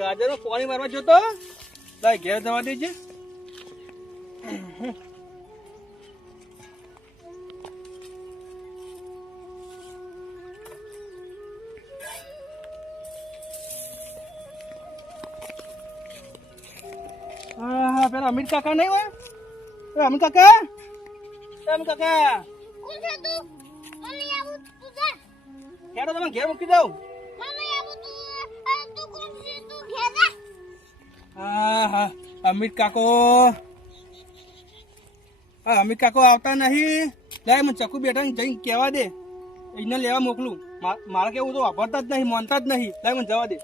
ગાજર પાણી મારવા જતો લાય ઘેર જવા દેજે. હા પેલા અમિત કાકા નહીં હોય? અમિત કાકા, અમિત કાકા કોણ છે તું? મમ્મી આવું તું જા. હેડો તમે ઘેર મૂકી દઉં. મમ્મી આવું તું કોણ છે? તું ઘેર જા. હા અમિત કાકો, અમિત કાકો આવતા નહીં. લાય મને ચકુ બેઠા જઈને કહેવા દે, એને લેવા મોકલું. મારે કેવું તો વાપરતા જ નહીં, માનતા જ નહીં. લાય મને જવા દે.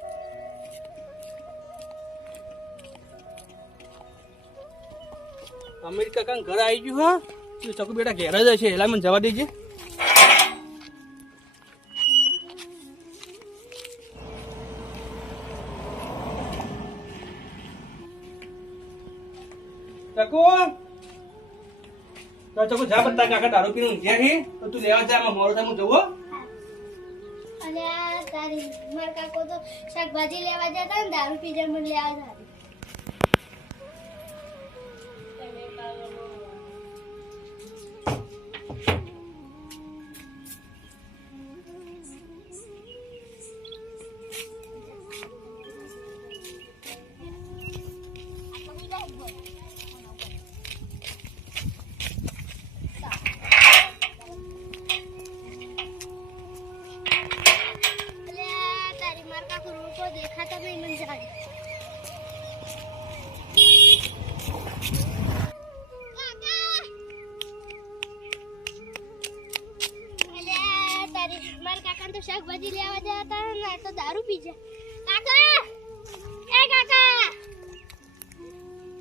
અમિત કાકા ઘરે આવી ગયું. હા ચકુ બેટા ઘેર જ હશે. લાય મને જવા દેજે. ચકુ ચકુ જા બતા કાકા દારૂ પીને ઊંઘ્યા છે તો તું લેવા જા. મોડો થાય હું જવું. અને આ તારી માર કાકો તો શાકભાજી લેવા જતા ને દારૂ પી જાય મને લેવા જાય. દેખાતા નહીં મને જાણે. તારી મારા કાકા તો શાકભાજી લેવા ગયા હતા ને તો દારૂ પી જાય. કાકા, એ કાકા,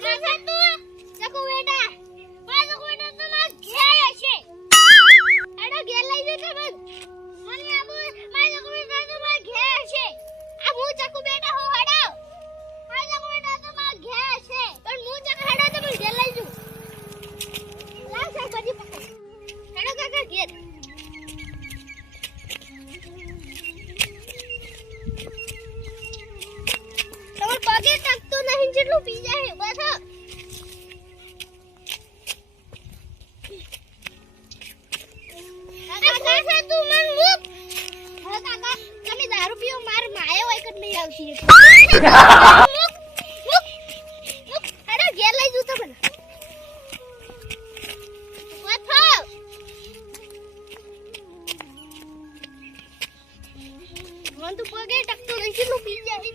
કાકા તું ચકુ બેટા, મારો બેટા તો માર ઘેર હશે. એનો ઘેર લઈ જતો મને. મને આબુ મારો બેટા તો માર ઘેર હશે. આ હું ચકુ બેટા હું હડાવ. આ ચકુ બેટા તો માર ઘેર છે. પણ હું ચકુ હડાવ તો મને ઘેર લઈ જઉં. લાવ શાકભાજી પકડ. હેડો કાકા ઘેર. તમાર પગે ટકતો નહીં જેટલું પી જાય બસ. કાકા છે તું મન મુક. હા કાકા તમે દારૂ પીઓ માર માયા હોય કદ નહીં આવતી. મુક અરે ઘેર લઈ જઉં તમને. વાથો મન તો પગે ટકતો નહીં જેટલું પી જાય.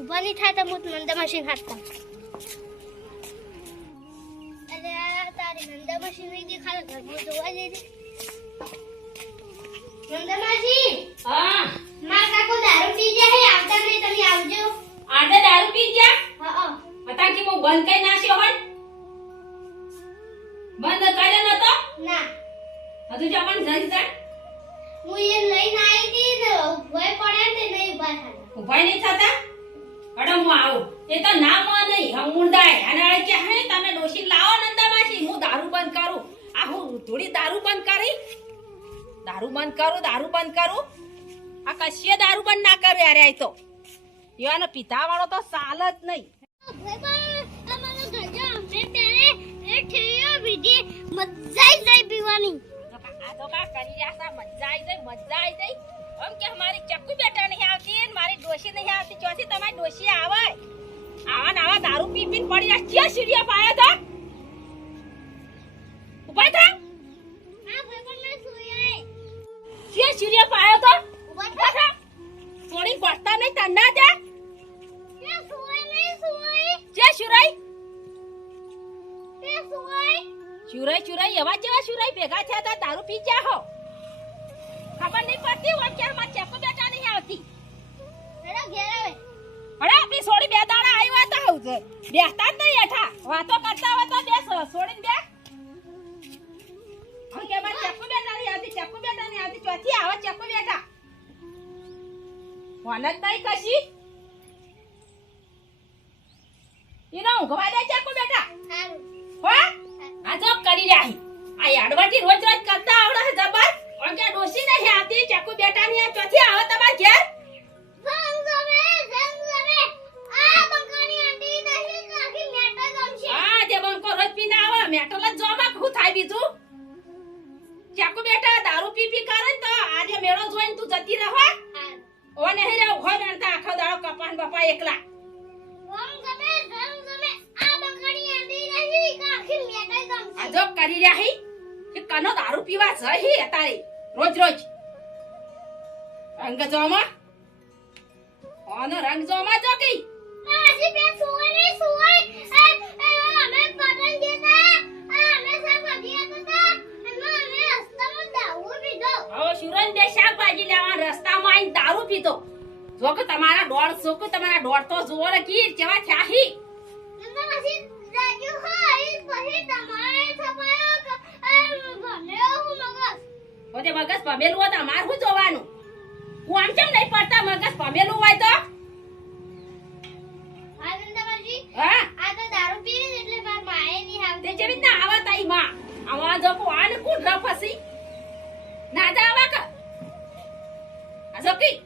ઉભા નહીં થાય તો હું નંદા મશીન હાથતા. અરે તારી નંદા મશીન નહીં દેખાડે ઘરમાં જોવા જઈએ. નંદા માસી, હા માર કાકો દારૂ પી જાય આવતા નહીં તમે આવજો. આજે દારૂ પી ગયા? હા હતા કે હું બંધ કરી નાખ્યો હોય? બંધ કર્યો નતો? ના હજુ જમણ જઈ જાય. હું એ લઈને આવી હતી ને ભય પડ્યા તે નહીં ઉભા થયા. ઉભા નહીં થતા? અડો હું આવું. એ તો ના માં નહીં હમ મુર્દાય અને અરે કે હે તમે ડોશી લાવો નંદામાસી હું દારૂ બંધ કરું. આ હું થોડી દારૂ બંધ કરી. દારૂ બંધ કરું. આ કશીએ દારૂ બંધ ના કરે અરે આ તો. યાનો પિતા વાળો તો સાલ જ નહીં. ભય પણ અમારો ગંજા અમને બેને એ ઠેયો બીજી મજા જાય પીવાની. આ તો કા કરી રહ્યા મજા આવી જાય. આમ કે મારી ચક્કુ બેટા નહીં આવતી ને મારી ડોશી નહીં આવતી. ચોથી તમારી ડોશી આવે આવા દારૂ પી પીને પડી રહ્યા. ક્યાં સીડીયા પાયા હતા? ઉભા થા. હા ભય પણ મેં સોયા. ક્યાં સીડીયા પાયા હતા? ભેગા થયા તા દારૂ પી ગયા હો ખબર નહીં પડતી વચ્ચે માં ચેકો બેટા નહીં આવતી હેડો ઘેર આવે અરે આપણી સોડી બે દાડા આવ્યા હતા હું છે બેસતા જ નહીં એઠા વાતો કરતા હોય તો બેસ સોડીને બે હું કે માં ચેકો બેટા નહીં આવતી ચેકો બેટા નહીં આવતી ચોથી આવે ચેકો બેટા ફોન જ નહીં કશી એનો ઊંઘવા દે ચેકો બેટા હારું હો આ જો કરી રહી આ યાડવાટી રોજ રોજ કરતા આવડે છે જબર ઓમ કે ડોસી નહીં આવતી ચેકો બેટા ની આ ચોથી આવે તમાર ઘેર આ બંકાની આંટી નહીં આખી મેટર ગમશે આ જે બંકો રોજ પીને આવે મેટલ જ જોમાં હું થાય બીજું ચેકો બેટા દારૂ પી પી કરે ને તો આજે મેળો જોઈને તું જતી રહો હારું ઓ નહીં રે ઉભો બેનતા આખો દાડો કપાન બાપા એકલા આ બંકાની આંટી નહીં આખી મેટર ગમશે આ જો કરી રહી કે કનો દારૂ પીવા જહી અતારે રોજ રોજ રંગ જોમાં ઓનો રંગ જોમાં જો કઈ આજી બે સુવાય અમે પતંગ દેતા અમે સા પડિયા હતા અમે રસ્તામાં દારૂ પીધો હવે સુરન બે શાકભાજી લેવા રસ્તામાં આઈને દારૂ પીતો જો કે તમારા દોડ તો જોવો ને કી કેવા છાહી નંબર પછી રાજુ હોય પછી તમારે થપાયો ભલે હું મગજ ઓતે મગજ પમેલું હોય તો અમાર શું જોવાનું હું આમ કેમ નહીં પડતા મગજ પમેલું હોય તો આ નંદબાજી હા આ તો દારૂ પીને એટલે માર માએ નહીં તે આવતી જેવી રીતના આવા તાઈ માં આવા જો કો આને કુડ રફસી ના જાવા કા આ જો કી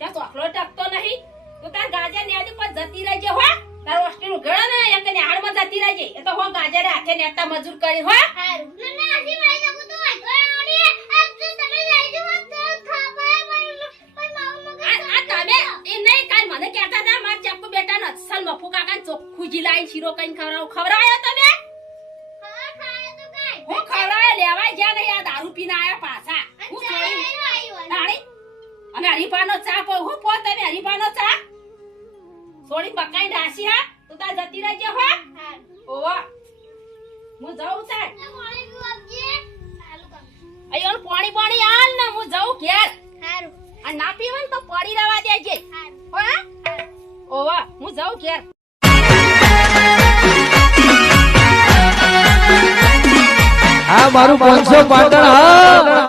ચા ચોકલો ટકતો નહીં તો તાર ગાજર ને આજે પર જતી રહેજે હો તાર હોસ્ટેલ ગળા ને એક ને હાડમાં જતી રહેજે એ તો હો ગાજર હાથે નેતા મજૂર કરી હો હારું ના આજી મારી શકું તો આ ગળાની આ તો તમે લઈ જવો તો ખાપાય પણ મારું મગજ આ તમે એ નહીં કાઈ મને કહેતા હતા માર ચપ્પુ બેટા ન અસલ મફુ કાકા ચોખ્ખું જીલાઈ શીરો કઈ ખવરાયો તમે હા ખાય તો કાઈ હું ખવરાયો લેવાય જ્યાં નહીં આ દારૂ પીને આયા પાછા હું છોડી આવ્યો તાણી અને હરીફાનો ચા પો હું પો તમે હરીફાનો ચા છોડી બકાઈ રાશી હા તું તાર જતી રહેજે હો હારું ઓવા હું જાઉં તાર પાણી પીવા આપજે ચાલુ કર અయ్યો પાણી આલ ને હું જાઉં ઘેર હારું આ ના પીવન તો પડી રહેવા દેજે હારું હો ઓવા હું જાઉં ઘેર આ મારું 500 પાટણ હા